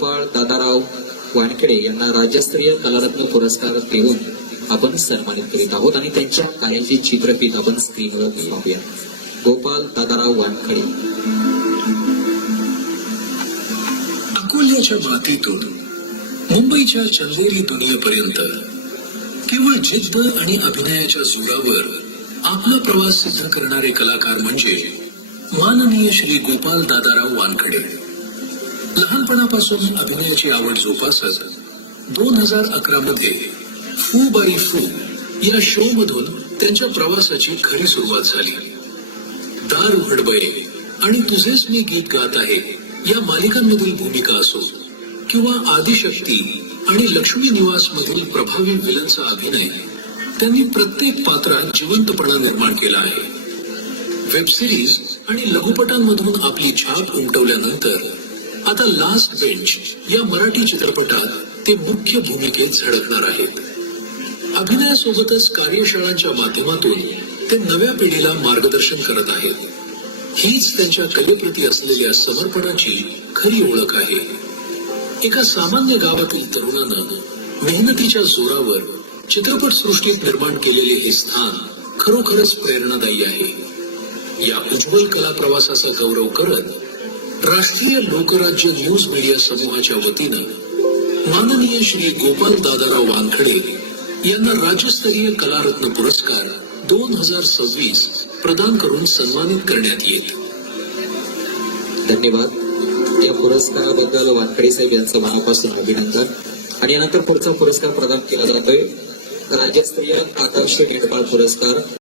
गोपाळ दादाराव वानखेडे यांना राज्यस्तरीय कलारत्न पुरस्कार देऊन आपण सन्मानित करीत आहोत आणि त्यांच्या कार्याची चित्रफित आपण स्क्रीनवर पाहूया. गोपाळ दादाराव वानखेडे. अकोल्याच्या मातीतून मुंबईच्या चंदेरी दुनियेपर्यंत केवळ जिद्द आणि अभिनयाच्या जोरावर आपला प्रवास सिद्ध करणारे कलाकार म्हणजे माननीय श्री गोपाळ दादाराव वानखेडे. लहानपणापासून अभिनयाची आवड जोपासत 2011 मध्ये फू बाई फू या शो मधून त्यांच्या प्रवासाची खरी सुरुवात झाली. दार उघड बये आणि तुझेच मी गीत गात आहे या मालिकांमधील भूमिका असो किंवा आदिशक्ती आणि लक्ष्मी निवास मधील प्रभावी विलनचा अभिनय, त्यांनी प्रत्येक पात्रात जिवंतपणा निर्माण केला आहे. वेब सिरीज आणि लघुपटांमधून आपली छाप उमटवल्यानंतर आता लास्ट बेंच या मराठी चित्रपटात ते मुख्य भूमिकेत झळकणार आहेत. अभिनयासोबतच कार्यशाळांच्या माध्यमातून ते नव्या पिढीला मार्गदर्शन करत आहेत. हीच त्यांच्या कलेप्रती असलेल्या समर्पणाची खरी ओळख आहे. एका सामान्य गावातील तरुणानं मेहनतीच्या जोरावर चित्रपट सृष्टीत निर्माण केलेले हे स्थान खरोखरच प्रेरणादायी आहे. या उज्ज्वल कला प्रवासाचा गौरव करत राष्ट्रीय लोकराज्य न्यूज मीडिया समूहाच्या वतीनं माननीय श्री गोपाळ दादाराव वानखेडे यांना राज्यस्तरीय कलारत्न पुरस्कार 2026 प्रदान करून सन्मानित करण्यात येईल. धन्यवाद. या पुरस्काराबद्दल वानखेडे साहेब यांचं मनापासून अभिनंदन. आणि यानंतर पुढचा पुरस्कार प्रदान केला जातोय राज्यस्तरीय आकर्षण नेटबाळ पुरस्कार